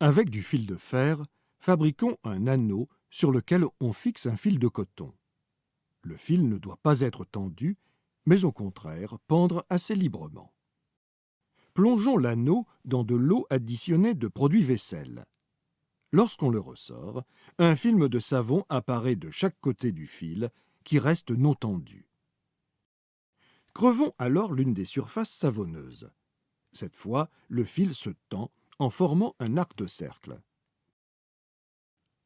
Avec du fil de fer, fabriquons un anneau sur lequel on fixe un fil de coton. Le fil ne doit pas être tendu, mais au contraire pendre assez librement. Plongeons l'anneau dans de l'eau additionnée de produits vaisselle. Lorsqu'on le ressort, un film de savon apparaît de chaque côté du fil qui reste non tendu. Crevons alors l'une des surfaces savonneuses. Cette fois, le fil se tend en formant un arc de cercle.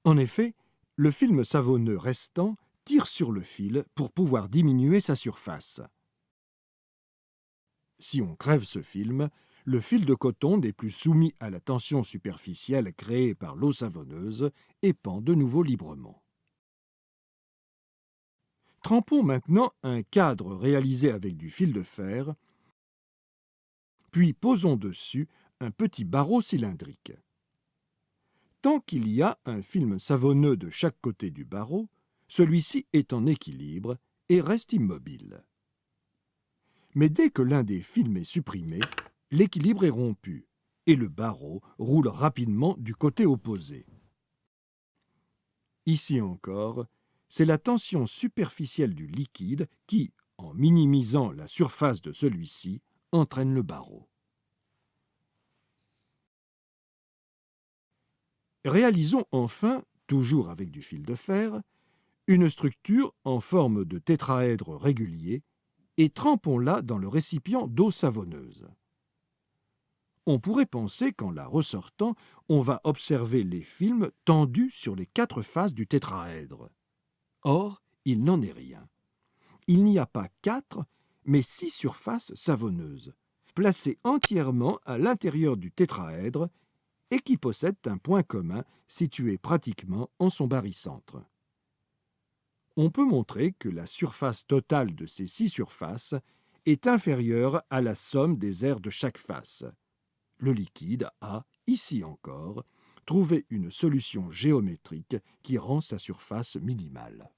En effet, le film savonneux restant tire sur le fil pour pouvoir diminuer sa surface. Si on crève ce film, le fil de coton n'est plus soumis à la tension superficielle créée par l'eau savonneuse et pend de nouveau librement. Trempons maintenant un cadre réalisé avec du fil de fer, puis posons dessus un petit barreau cylindrique. Tant qu'il y a un film savonneux de chaque côté du barreau, celui-ci est en équilibre et reste immobile. Mais dès que l'un des films est supprimé, l'équilibre est rompu et le barreau roule rapidement du côté opposé. Ici encore, c'est la tension superficielle du liquide qui, en minimisant la surface de celui-ci, entraîne le barreau. Réalisons enfin, toujours avec du fil de fer, une structure en forme de tétraèdre régulier et trempons-la dans le récipient d'eau savonneuse. On pourrait penser qu'en la ressortant, on va observer les films tendus sur les 4 faces du tétraèdre. Or, il n'en est rien. Il n'y a pas 4, mais 6 surfaces savonneuses, placées entièrement à l'intérieur du tétraèdre et qui possèdent un point commun situé pratiquement en son barycentre. On peut montrer que la surface totale de ces 6 surfaces est inférieure à la somme des aires de chaque face. Le liquide a, ici encore, trouvé une solution géométrique qui rend sa surface minimale.